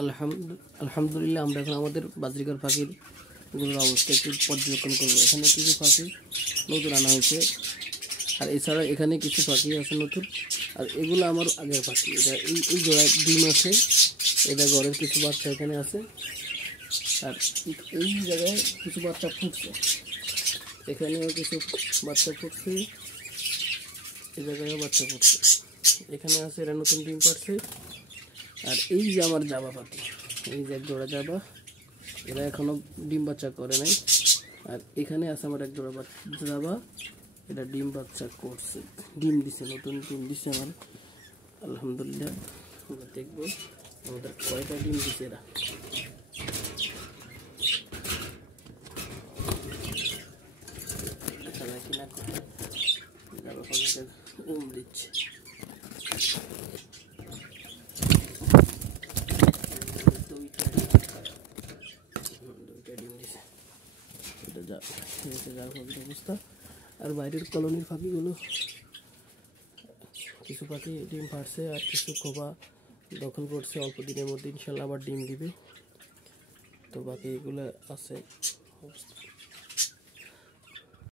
আলহামদুলিল্লাহ আমরা এখন আমাদের বাজরিকার পাখির গুলোর অবস্থা একটু পর্যবেক্ষণ করবো। এখানে কিছু পাখি নতুন আনা হয়েছে, আর এছাড়া এখানে কিছু পাখি আছে নতুন, আর এগুলো আমার আগের পাখি। এটা এই জোড়ায় ডিম আছে, এটা ঘরের কিছু বাচ্চা এখানে আছে, আর এই জায়গায় কিছু বাচ্চা ফুটছে, এখানেও কিছু বাচ্চা ফুটছে, এই জায়গায়ও বাচ্চা ফুটছে, এখানে আছে, এরা নতুন ডিম পাড়ছে। আর এই যে আমার জাবা পাখি, এই যে এক জোড়া জাবা, এরা এখনো ডিম বাচ্চা করে নাই। আর এখানে আছে আমার এক জোড়া জাবা, এটা ডিম বাচ্চা করছে, ডিম দিছে, নতুন ডিম দিছে আমার। আলহামদুলিল্লাহ, আমরা দেখবো আমাদের কয়টা ডিম দিছে এরা। কিনা জাবা পাখিটা দিচ্ছে, অবস্থা। আর বাইরের কলোনির পাখিগুলো, কিছু পাখি ডিম পাড়ছে আর কিছু খোপা দখল করছে, অল্প দিনের মধ্যে ইনশাল্লাহ আবার ডিম দিবে। তো বাকি এগুলো আছে অবস্থা।